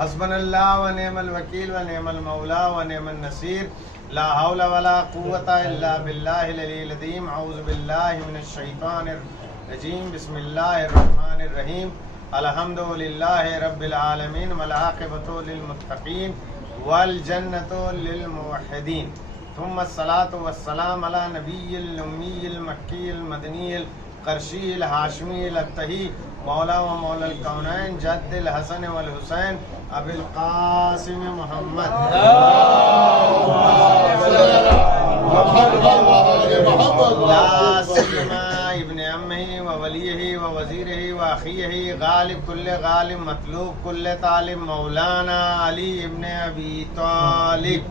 हस्बनल्लाह व निअमल वकील व निअमल मौला व निअमन नसीर। ला हौला वला कुव्वता इल्ला बिल्लाहिल अलील अज़ीम। औज़ु बिल्लाहि मिनश शैतानिर रजीम। बिस्मिल्लाहिर रहमानिर रहीम। अल्हम्दुलिल्लाहि रब्बिल आलमीन वल आक़िबतु लिल मुत्तक़ीन वल जन्नतु लिल मुवह्हिदीन। थुम्मा अस्सलातु वस्सलाम अला नबिय्यिल उम्मिय्यिल मक्किय्यिल मदनिय्यिल क़रशीय्यिल हाशिमिय्यिल अत्तही मौला व मौलल कौनैन जद्दिल हसन वल हुसैन अबिल क़ासिम मुहम्मद ला सियमा इब्ने अम्मिही व वलियही व वज़ीरिही व अख़ीही गालिब कुल्ले गालिब मतलूब कुल्ले तालिब मौलाना अली इब्ने अबी तालिब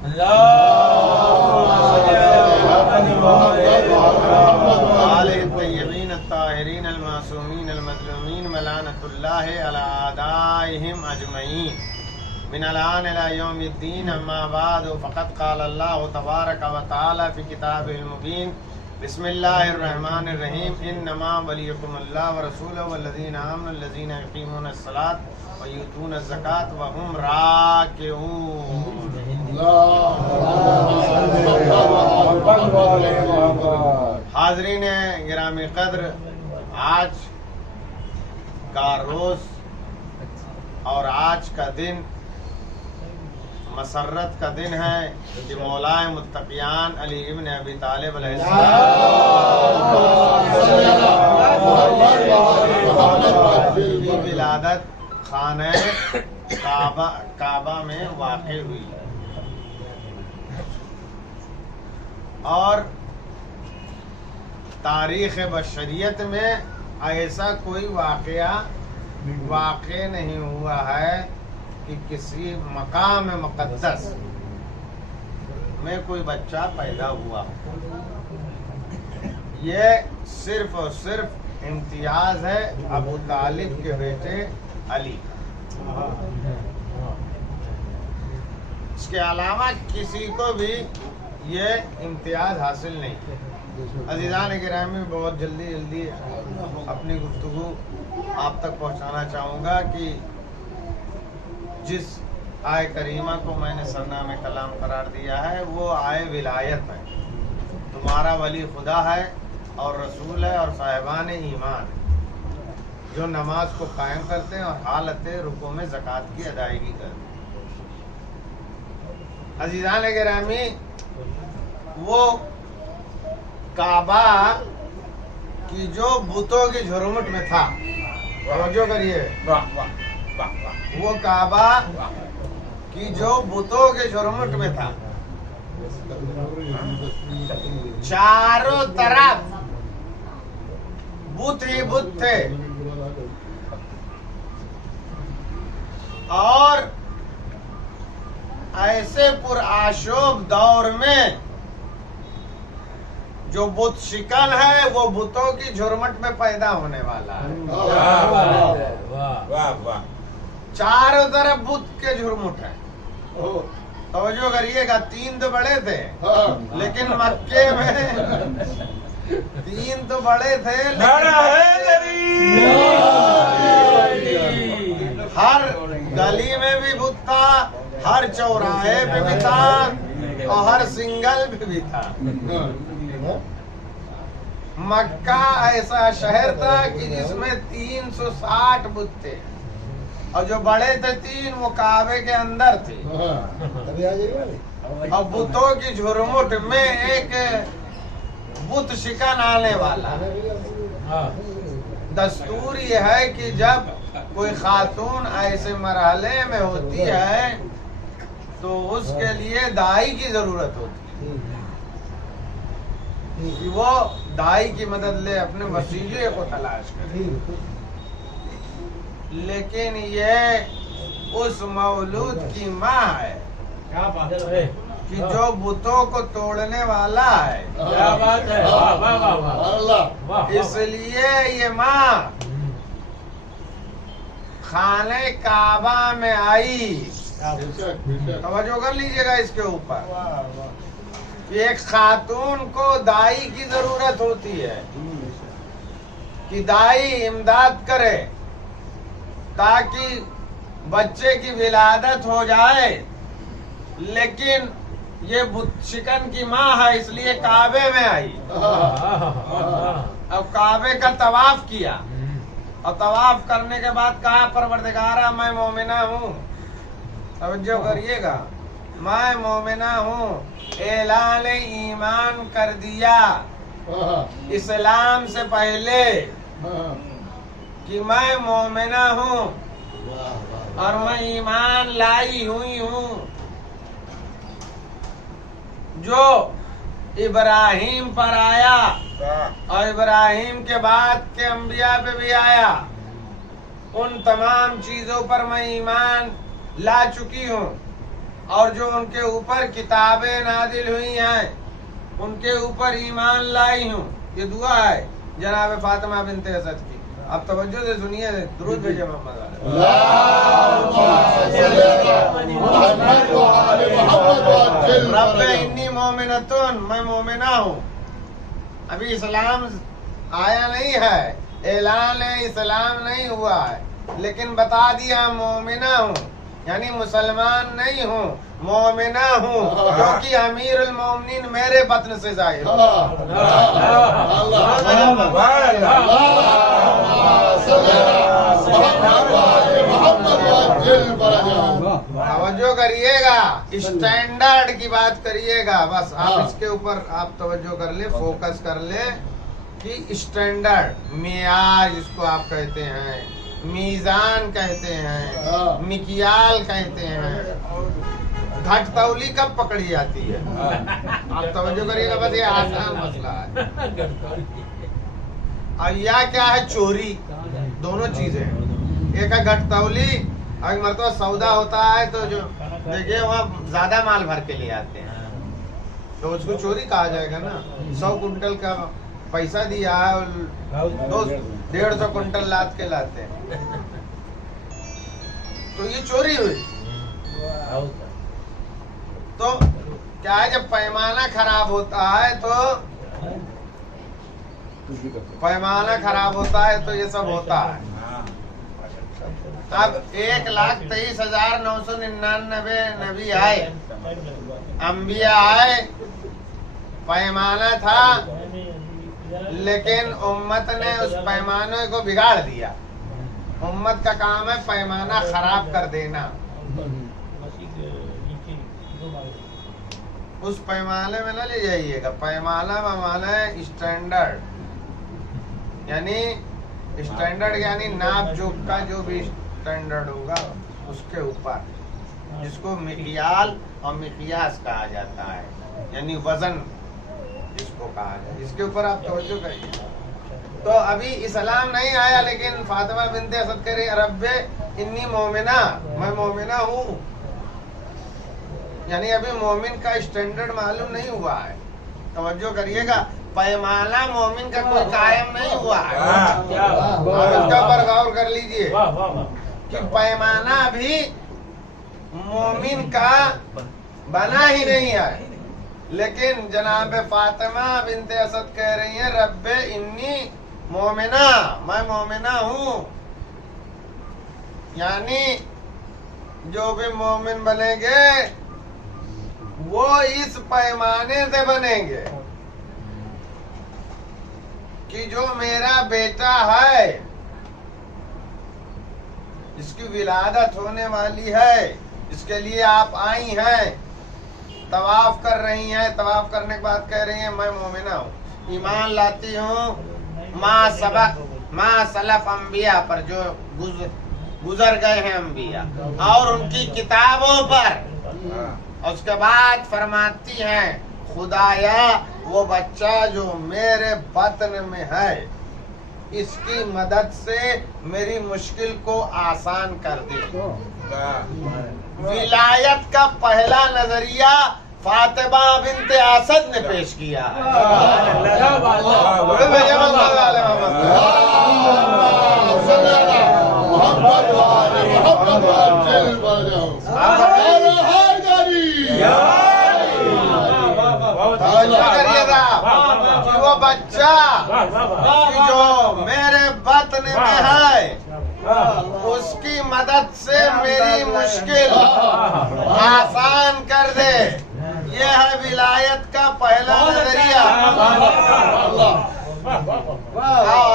तय्यबीन ताहिरीन अल-मासूमीन अल-मज़लूमीन मलानतुल्लाहि अला आदाइहिम अजमईन मिन अल-आन इला यौमिद्दीन। अम्मा बादु फ़क़द क़ाल अल्लाहु तबारक व तआला फ़ी किताबिहिल मुबीन। बिस्मिल्लाहिर रहमानिर रहीम। इन्नमा वलियुकुमुल्लाहु व रसूलुहु वल्लज़ीना आमनु अल्लज़ीना युक़ीमूनस सलात व युतूनज़ ज़कात व हुम राकिऊन। हाज़रीन गिरामी क़द्र, आज का रोज़ और आज का दिन मसर्रत का दिन है कि मौलाए मुत्तक़ियान अली इब्न अबी तालिब की विलादत खाने काबा में वाक़ हुई और तारीख़ बशरियत में ऐसा कोई वाक़या नहीं हुआ है कि किसी मकाम मुक़द्दस में कोई बच्चा पैदा हुआ। ये सिर्फ और सिर्फ इम्तियाज़ है अबू तालिब के बेटे अली। इसके अलावा किसी को भी ये इम्तियाज़ हासिल नहीं। अज़ीज़ान गिरामी, बहुत जल्दी अपनी गुफ्तगू आप तक पहुँचाना चाहूँगा कि जिस आय करीमा को मैंने सरनामे कलाम करार दिया है वो आय विलायत है। तुम्हारा वली खुदा है और रसूल है और साहिबान ईमान है, जो नमाज को कायम करते हैं और हालत रुकू में ज़कात की अदायगी करते हैं। अज़ीज़ान गिरामी, वो काबा की जो बुतों की झुरमुट में था, तवज्जो करिए, वो काबा की जो बुतों के झुरमुट में था, चारों तरफ बुत ही बुत थे और ऐसे पुरआशोब दौर में जो बुत शिकन है वो बुतों की झुरमुट में पैदा होने वाला है। चारों तरफ बुत के झुरमुट है। तवज्जो करिएगा, तीन तो बड़े थे लेकिन मक्के में तीन तो बड़े थे हर गली में भी बुत था, हर चौराहे पे भी था और हर सिंगल पे भी था। मक्का ऐसा शहर था कि जिसमें 360 बुत थे और जो बड़े थे तीन वो काबे के अंदर थे और बुतों की झुरमुट में एक बुत शिकन आने वाला। दस्तूर ये है कि जब कोई खातून ऐसे मरहले में होती है तो उसके लिए दाई की जरूरत होती है कि वो दाई की मदद ले अपने वसीले को तलाश करे। लेकिन ये उस मौलूद की माँ है कि जो बुतों को तोड़ने वाला है। क्या बात है, इसलिए ये माँ खाने काबा में आई। तवज्जो कर लीजिएगा इसके ऊपर। एक खातून को दाई की जरूरत होती है कि दाई इमदाद करे ताकि बच्चे की विलादत हो जाए, लेकिन ये शिकन की माँ है इसलिए काबे में आई। अब काबे का तवाफ किया और तवाफ करने के बाद कहा परवरदिगारा मैं मोमिना हूँ। तवज्जो करिएगा, मैं मोमिना हूँ, ऐलान ईमान कर दिया इस्लाम से पहले कि मैं मोमिना हूँ और मैं ईमान लाई हुई हूँ जो इब्राहिम पर आया और इब्राहिम के बाद के अंबिया पे भी आया। उन तमाम चीजों पर मैं ईमान ला चुकी हूँ और जो उनके ऊपर किताबें नाजिल हुई हैं उनके ऊपर ईमान लाई हूँ। ये दुआ है जनाब फातिमा बिनते असद की। आप तवज्जो से सुनिए, दुरूद भेजे मोहम्मद रब्बे इन्नी मोमिनतुन, मैं मोमिना हूँ। अभी इस्लाम आया नहीं है, ऐलान इस्लाम नहीं हुआ है, लेकिन बता दिया मोमिना हूँ, यानी मुसलमान नहीं हूँ, मोमिना हूँ, क्योंकि अमीरुल मोमिनीन मेरे बत्न से जाहिर। तवज्जो करिएगा, स्टैंडर्ड की बात करिएगा, बस आप इसके ऊपर आप तवज्जो कर ले, फोकस कर ले कि स्टैंडर्ड मियार जिसको आप कहते हैं, मीजान कहते हैं, मिकियाल कहते हैं, घटतौली कब पकड़ी जाती है। आप तवज्जो करिएगा, बस ये आसान मसला है। और या क्या है, चोरी, दोनों चीजें। एक है घटतौली, अगर मरतबा सौदा होता है तो जो देखिए वहाँ ज्यादा माल भर के ले आते हैं तो उसको चोरी कहा जाएगा ना। 100 कुंटल का पैसा दिया है और 150 कुंटल लाद के लाते हैं तो ये चोरी हुई। तो क्या है, जब पैमाना खराब होता है तो ये सब होता है। अब 1,23,999 नबी आए, अंबिया आए, पैमाना था, लेकिन उम्मत ने उस पैमाने को बिगाड़ दिया। उम्मत का काम है पैमाना खराब कर देना। उस पैमाने में न ले जाइएगा। पैमाना माना है स्टैंडर्ड, यानी स्टैंडर्ड यानी नाप जोख का जो भी स्टैंडर्ड होगा उसके ऊपर, जिसको मिकियाल और मिकियास कहा जाता है, यानी वजन जिसको कहा जाए, इसके ऊपर आप तवज्जो करिए। तो अभी इस्लाम नहीं आया, लेकिन फातिमा बिनते असद कह रही रब्बे इन्नी मोमिना, मैं मोमिना हूँ, यानी अभी मोमिन का स्टैंडर्ड मालूम नहीं हुआ है। तवज्जो करिएगा, पैमाना मोमिन का कोई कायम नहीं हुआ है। इसका पर गौर कर लीजिए कि पैमाना भी मोमिन का बना ही नहीं है, लेकिन जनाब फातिमा बिनते असद कह रही हैं रब्बे इन्नी मोमिना, मैं मोमिना हूँ, यानी जो भी मोमिन बनेंगे वो इस पैमाने से बनेंगे कि जो मेरा बेटा है इसकी विलादत होने वाली है, इसके लिए आप आई हैं, तवाफ कर रही हैं, तवाफ करने के बाद कह रही हैं मैं मोमिना हूँ, ईमान लाती हूँ माँ सलफ अंबिया पर, जो गुजर गए हैं अंबिया और उनकी किताबों पर। और उसके बाद फरमाती हैं खुदाया वो बच्चा जो मेरे बतन में है इसकी मदद से मेरी मुश्किल को आसान कर दे। विलायत का पहला नजरिया फातिमा बिनते असद ने पेश किया कि वो बच्चा कि जो मेरे बतन में है उसकी मदद से मेरी मुश्किल आसान कर दे। ये है विलायत का पहला नजरिया।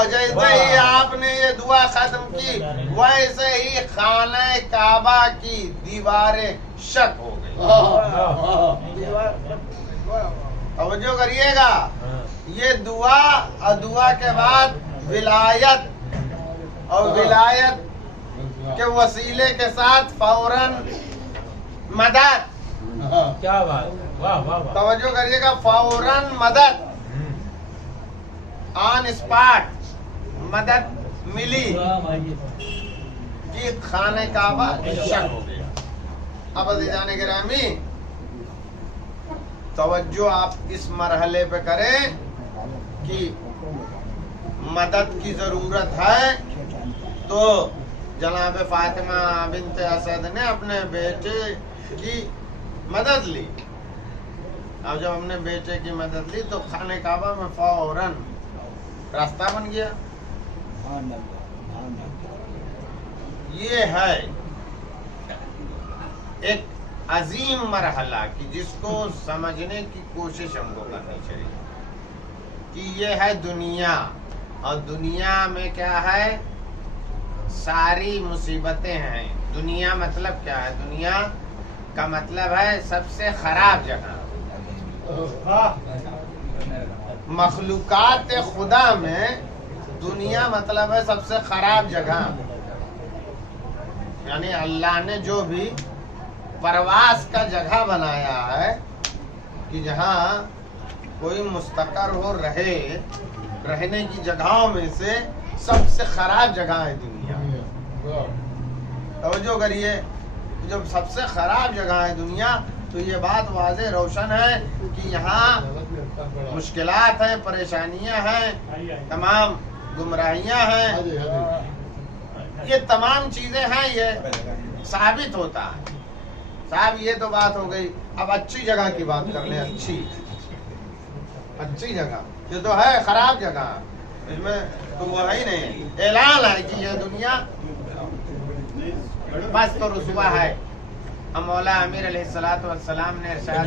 जैसे ही आपने ये दुआ खत्म की वैसे ही खाने काबा की दीवारें शक हो गई। तवज्जो करिएगा, ये दुआ और दुआ के बाद विलायत और विलायत के वसीले के साथ फौरन मदद। क्या बात, वाह वाह वाह। तवज्जो करिएगा, फौरन मदद, ऑन स्पॉट मदद मिली कि खाने काबा शक हो गया। अब जाने गिरामी तवज्जो आप इस मरहले पे करें कि मदद की जरूरत है, तो जनाब फातिमा बिन्त असद ने अपने बेटे की मदद ली। अब जब हमने बेटे की मदद ली तो खाने काबा में फौरन रास्ता बन गया। ये है एक अजीम मरहला कि जिसको समझने की कोशिश हमको करनी चाहिए कि ये है दुनिया, और दुनिया में क्या है, सारी मुसीबतें हैं। दुनिया मतलब क्या है? दुनिया का मतलब है सबसे खराब जगह। मखलूकात खुदा में दुनिया मतलब है सबसे खराब जगह। यानी अल्लाह ने जो भी प्रवास का जगह बनाया है कि जहाँ कोई मुस्तकर हो, रहे, रहने की जगहों में से सबसे खराब जगह है दुनिया। तवज्जो करिए, जब सबसे खराब जगह है दुनिया तो ये बात वाज़े रोशन है कि यहाँ मुश्किलात हैं, परेशानियां हैं, तमाम गुमराहियां हैं, ये तमाम चीजें हैं। ये साबित होता है। साहब ये तो बात हो गई, अब अच्छी जगह की बात कर ले। अच्छी जगह ये तो है खराब जगह, इसमें तो वो है ही नहीं। ऐलान है कि ये दुनिया बस तो रुसवा है। हम मौला आमिर अलैहिस्सलातु वस्सलाम ने इरशाद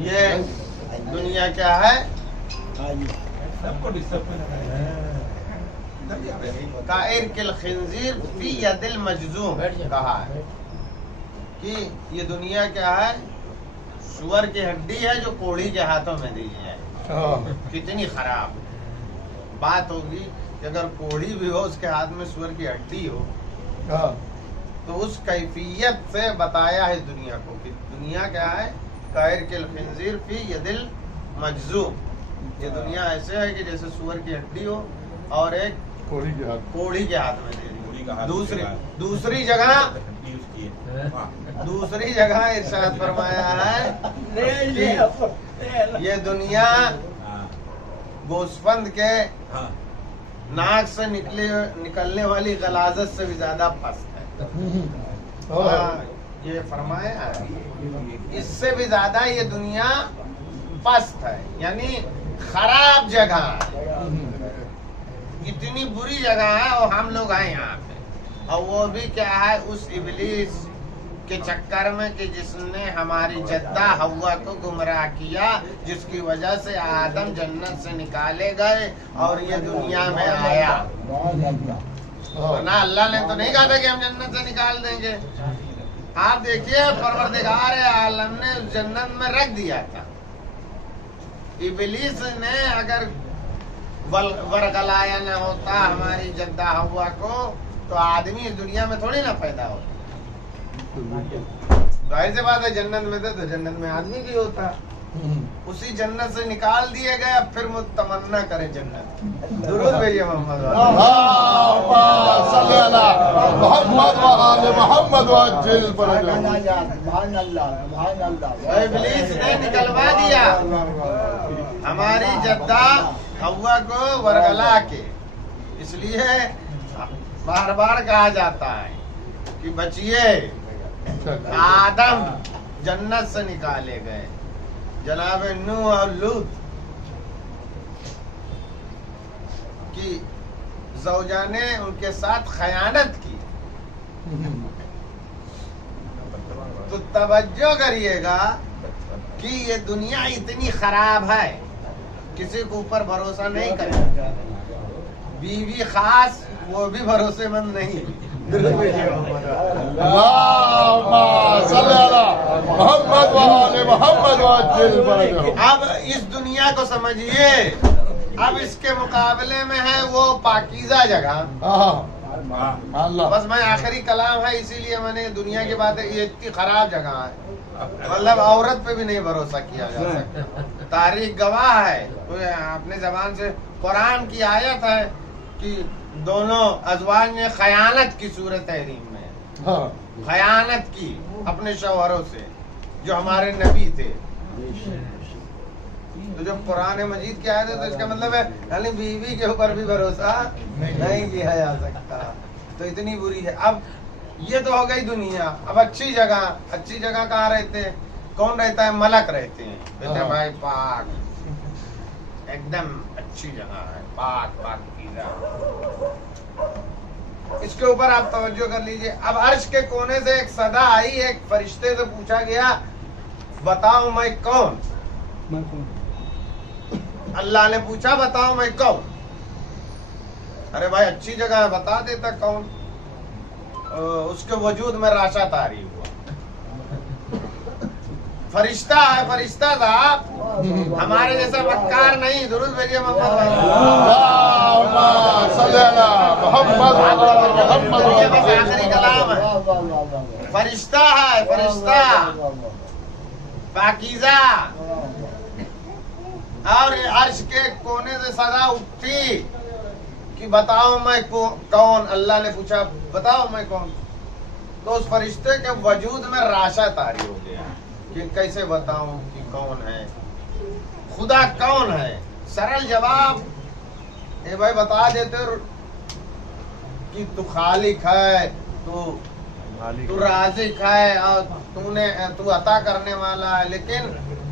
ये दुनिया क्या है? कायर किल खिंजीर फी यदिल मजजूम कहा है कि ये दुनिया क्या है? सुअर की हड्डी है जो कोढ़ी के हाथों में दी है। कितनी खराब बात होगी कि अगर कोढ़ी भी हो उसके हाथ में सुअर की हड्डी हो। तो उस कैफियत से बताया है दुनिया को कि दुनिया क्या है? कायर किल खिंजीर फी यदिल मजजूम। ये दुनिया ऐसे है कि जैसे सुअर की हड्डी हो और एक कोढ़ी के हाथ में दे दी। दूसरी जगह इरशाद फरमाया है कि ये दुनिया गोस्फंद के नाक से निकलने वाली गलाजत से भी ज्यादा पस्त है। ये फरमाया है, इससे भी ज्यादा ये दुनिया पस्त है, यानी खराब जगह है। इतनी बुरी जगह है और हम लोग हैं यहाँ पे। और वो भी क्या है? उस इबलीस के चक्कर में कि जिसने हमारी जद्दा हव्वा को गुमराह किया, जिसकी वजह से आदम जन्नत से निकाले गए और ये दुनिया में आया। तो ना अल्लाह ने तो नहीं कहा था कि हम जन्नत से निकाल देंगे। आप देखिए, परवरदिगार आलम ने उस जन्नत में रख दिया था। इबलीस ने अगर वरगलाया न होता हमारी जद्दा हव्वा को, तो आदमी इस दुनिया में थोड़ी ना पैदा होता। जाहिर सी बात है, जन्नत में थे तो जन्नत में आदमी भी होता। उसी जन्नत से निकाल दिए गए, अब फिर तमन्ना करें जन्नत। दुरूद भेजिए मोहम्मद। इब्लीस ने निकलवा दिया हमारी जद्दा हव्वा को वरगला के। इसलिए बार बार कहा जाता है कि बचिए, आदम जन्नत से निकाले गए, जनाब नूह और लूत उनकी ज़ौजा ने उनके साथ खयानत की, तो तवज्जो करिएगा कि ये दुनिया इतनी खराब है, किसी के ऊपर भरोसा नहीं करेगा। बीवी खास वो भी भरोसेमंद नहीं। अब इस दुनिया को समझिए, अब इसके मुकाबले में है वो पाकीज़ा जगह। बस मैं आखिरी कलाम है, इसीलिए मैंने दुनिया की बातें, ये इतनी खराब जगह है, मतलब औरत पे भी नहीं भरोसा किया जा सकता। तारीख गवाह है, तो अपने जबान से कुरान की आयत है कि दोनों अज़वाज ने खयानत की सूरत तहरीम में खयानत की अपने शौहरों से जो हमारे नबी थे। तो जब कुरान मजीद की आयत है तो इसका मतलब है यानी बीवी के ऊपर भी भरोसा नहीं किया जा सकता। तो इतनी बुरी है। अब ये तो हो गई दुनिया। अब अच्छी जगह कहाँ रहते हैं? कौन रहता है? मलक रहते हैं। कहते हैं भाई पाक, एकदम अच्छी जगह है, पाक पाकीज़ा। इसके ऊपर आप तवज्जो कर लीजिए। अब अर्श के कोने से एक सदा आई, एक फरिश्ते से पूछा गया, बताओ मैं कौन? अल्लाह ने पूछा बताओ मैं कौन? अरे भाई अच्छी जगह है, बता देता कौन। उसके वजूद में राशा तारी हुआ। फरिश्ता है, फरिश्ता साहब, हमारे जैसा मक्कार नहीं। दुरूद भेजिए आखिरी कलाम है। फरिश्ता है, फरिश्ता पाकीज़ा। और अर्श के कोने से सदा उठी कि बताओ मैं कौन? अल्लाह ने पूछा बताओ मैं कौन? तो उस फरिश्ते के वजूद में राशा तारी हो गया कि कैसे बताऊं कि कौन है, खुदा कौन है। सरल जवाब ए भाई बता देते कि तू खालिक है, तू राज़िक है और तू अता करने वाला है। लेकिन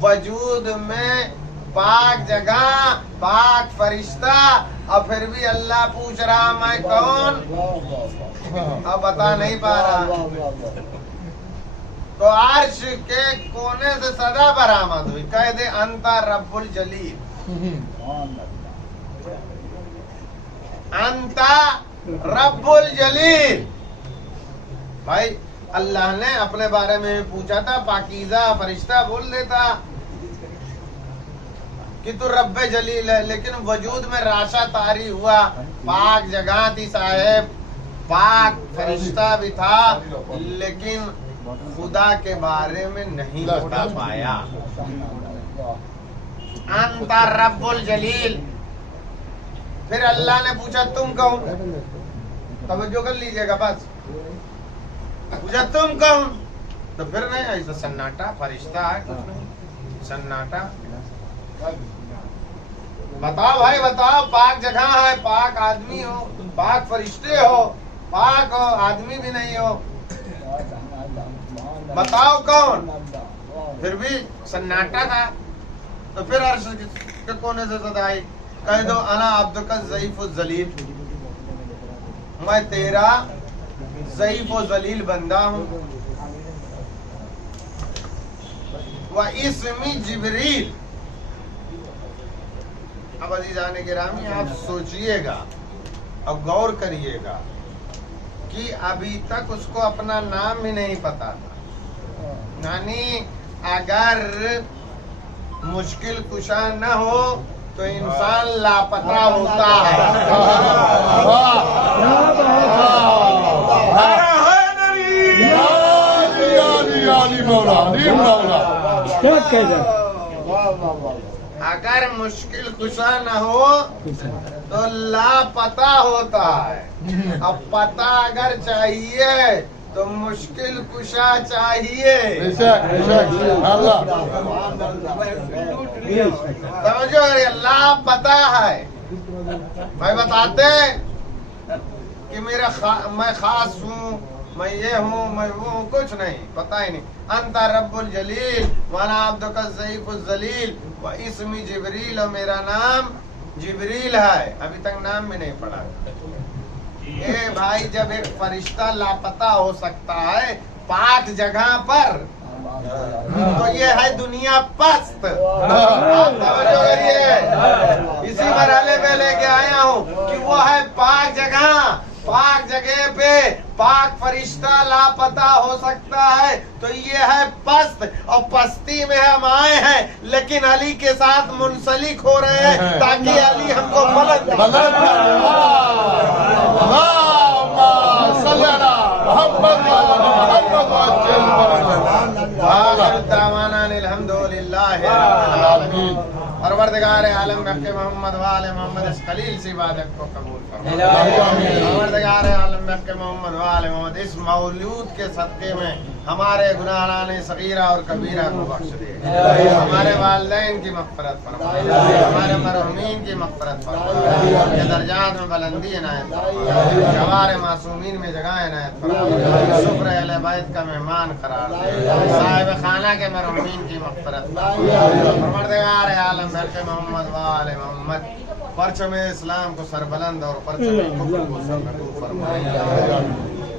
वजूद में पाक जगह, पाक फरिश्ता, और फिर भी अल्लाह पूछ रहा मैं कौन? अब बता नहीं पा रहा। तो अर्श के कोने से सदा बरामद हुई, कह दे अंता रब्बुल जलील, अंता रब्बुल जलील। भाई अल्लाह ने अपने बारे में पूछा था, पाकीज़ा फरिश्ता बोल देता कि तू रब्बे जलील है, लेकिन वजूद में राशा तारी हुआ, पाक जगह थी साहेब, पाक फरिश्ता भी था, लेकिन खुदा के बारे में नहीं बता पाया। अंता रब्बुल जलील। फिर अल्लाह ने पूछा तुम कौन? तवज्जो कर लीजिएगा, बस पूछा तुम कौन? तो फिर नहीं ऐसा सन्नाटा, फरिश्ता है कुछ नहीं, सन्नाटा। बताओ भाई बताओ, पाक जगह है, पाक आदमी हो, पाक फरिश्ते हो, पाक हो, आदमी भी नहीं हो, बताओ कौन? फिर भी सन्नाटा था। तो फिर अर्श के कोने से सदाई, कह दो अना अब्दुका ज़ईफ़ व ज़लील, मैं तेरा ज़ईफ़ व ज़लील बंदा हूँ। व इस्मी जिब्रील। अब अज़ीज़ान गिरामी आप सोचिएगा और गौर करिएगा कि अभी तक उसको अपना नाम भी नहीं पता था। यानी अगर मुश्किल कुशा न हो तो इंसान लापता होता है। अगर मुश्किल कुशा न हो तो लापता होता है। अब पता अगर चाहिए तो मुश्किल कुशा चाहिए। समझो, अल्लाह पता है। भाई बताते कि मैं खास हूँ, मैं ये हूँ, मैं वो हूँ, कुछ नहीं, पता ही नहीं। अंता रब्बुल जलील वाना अब्दुका ज़ईफ़ुल ज़लील व इस्मी जिब्रील, और मेरा नाम जिब्रील है, अभी तक नाम भी नहीं पढ़ा। ए भाई, जब एक फरिश्ता लापता हो सकता है पाक जगह पर, तो ये है दुनिया पस्त। आप तवज्जो करिए, इसी मरहले पे लेके आया हूँ कि वो है पाक जगह। पाक जगह पे पाक फरिश्ता लापता हो सकता है, तो ये है पस्त, और पस्ती में हम आए हैं, लेकिन अली के साथ मुंसलिक हो रहे हैं ताकि अली हमको बुलंद परवरदिगार आलम बख्श मोहम्मद वाले मोहम्मद इस खलील सी इबादत को कबूल फरमा। परवरदिगार आलम बख्श मोहम्मद वाले मोहम्मद इस मौलूद के सदके में हमारे गुनाहाने सगीरा और कबीरा को बख्श दे, हमारे वालिदैन की मग़फ़िरत फरमा, हमारे मरहूमीन की मग़फ़िरत फरमा, उनके दर्जात में बुलंदी इनायत फरमा, जवार मासूमीन में जगह इनायत फरमा, शुक्र अहले बैत का मेहमान करार दे, साहिब खाना के मरहूमीन की मग़फ़िरत फरमा। परवरदिगार आलम बख्श मोहम्मद वाले मोहम्मद परचम इस्लाम को सरबुलंद और परचम कुफ्र को सरनगू फरमाए।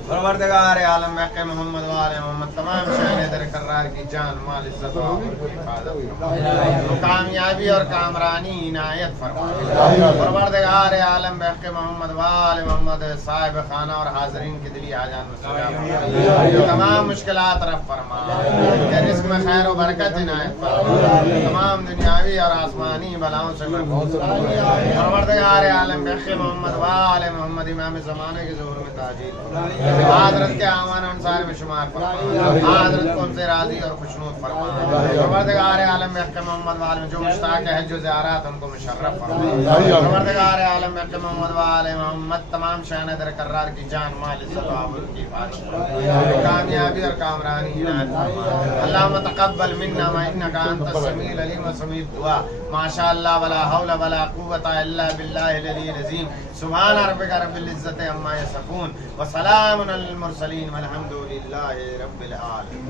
परवरदिगार आलम बख्श मोहम्मद वाले मोहम्मद तमाम शहर दर करार की जान माल इज्जत और हिफाजत फरमाए, कामयाबी और कामरानी इनायत फरमाए। परवरदिगार आलम बख्श मोहम्मद वाले मोहम्मद साहिब खाना और हाज़रीन की दिली आजान में सजा फरमाए, तमाम मुश्किलात रफ़ फरमाए, उनके रिज़्क़ में खैर और बरकत इनायत फरमाए, तमाम दुनियावी और आसमानी बलाओं से महफूज़ फरमाए। परवरदिगार आलम बख्श मोहम्मद वाले मोहम्मद इमाम ज़माने के ज़ुहूर में ताजील फरमाए, हज़रत के आवान अंसार में शुमार फरमाए, हज़रत को उनसे राज़ी और खुशनूद फरमाए। परवरदिगार आलम बख्श मोहम्मद वाले में जो मुश्ताक़ है जो ज़ियारत उनको मुशर्रफ फरमाए। परवरदिगार आलम बख्श मोहम्मद वाले मोहम्मद तमाम शान दर करार की जान माल इज्जत और आबरू की हिफाज़त फरमाए, कामयाबी और कामरानी इनायत फरमाए। अल्लाहुम्मा तक़ब्बल मिन्ना व इन्नका अंतस समीउल अलीम व समीउद दुआ। माशाअल्लाह वला हौला वला कुव्वता इल्ला बिल्लाहिल अलीय्यिल अज़ीम। सुब्हान रब्बिका रब्बिल इज़्ज़ति अम्मा यसिफून व सलामुन अलल मुरसलीन वल्हम्दुलिल्लाहि रब्बिल आलमीन।